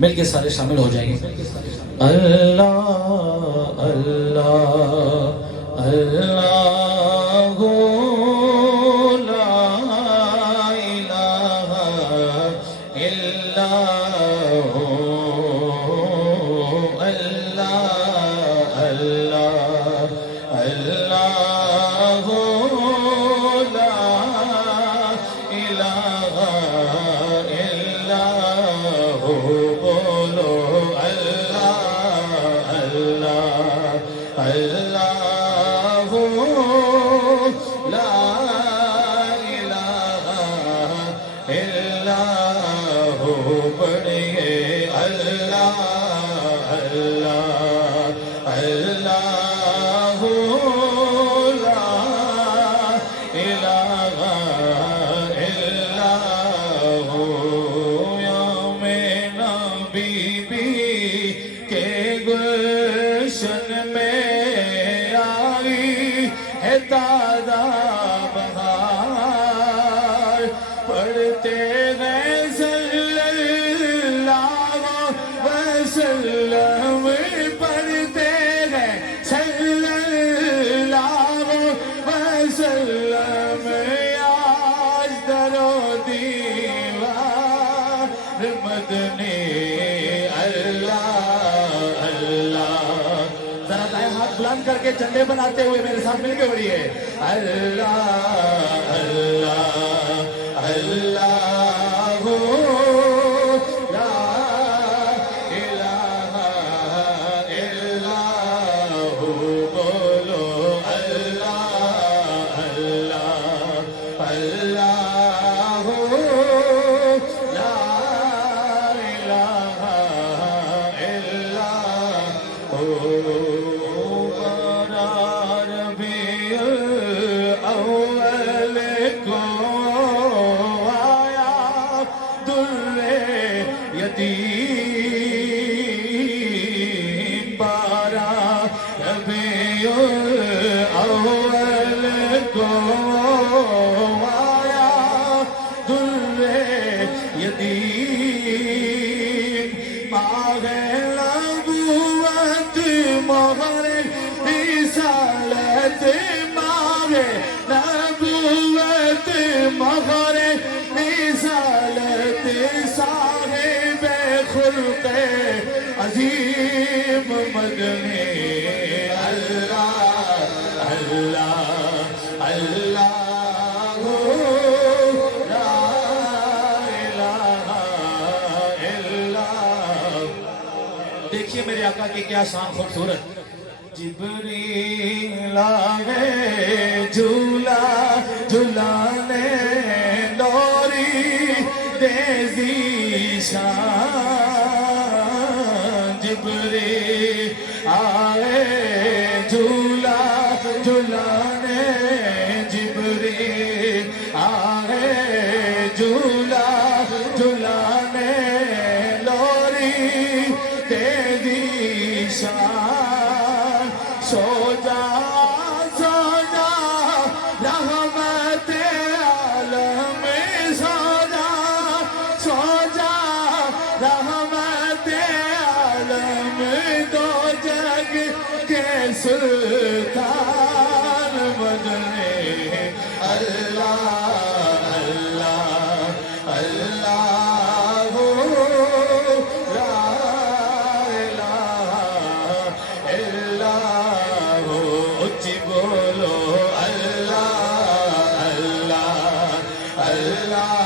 مل کے سارے شامل ہو جائیں گے. اللہ اللہ اللہ لا الہ الا ہو اللہ اللہ اللہ لا الہ الا ہو. بولو اللہ اللہ اللہ لا الہ الا ہو. پڑھیے اللہ اللہ اللہ لا الہ الا ہو. یوم نبی بی کے گلشن میں آئی ہے تازہ بہار. پڑھتے گئے صلی اللہ وسلم پڑھتے گئے صلی اللہ وسلم. آج در و دیوار مدنی اللہ اللہ. ذرا دائیں ہاتھ بلند کر کے جھنڈے بناتے ہوئے میرے ساتھ مل کے پڑھیے اللہ اللہ اللہ لا الہ الا ہو. بولو اللہ اللہ اللہ لا الہ الا ہو. ربیع الاول کو آیا در یتیم بارہ. ربیع الاول کو آیا در یتیم. ماہ نبوت مہر رسالت ماہ نبوت مہر رسالت. صاحب خلق عظیم مدنی اللہ اللہ اللہ لا الہ الا. دیکھیے میرے آقا کی کیا شان خوبصورت. جبریل آئے جھولا جھولانے لوری دے ذیشان. جبریل آئے جھولا جھولانے. جبریل آئے جھولا جھولانے لوری دے ذیشان. سو جا سو جا رحمت عالم. سو جا سو جا رحمت عالم. دو جگ کے سلطان مدنی اللہ اللہ اللہ لا الہ الا ہو. اچھی بولو اللہ اللہ اللہ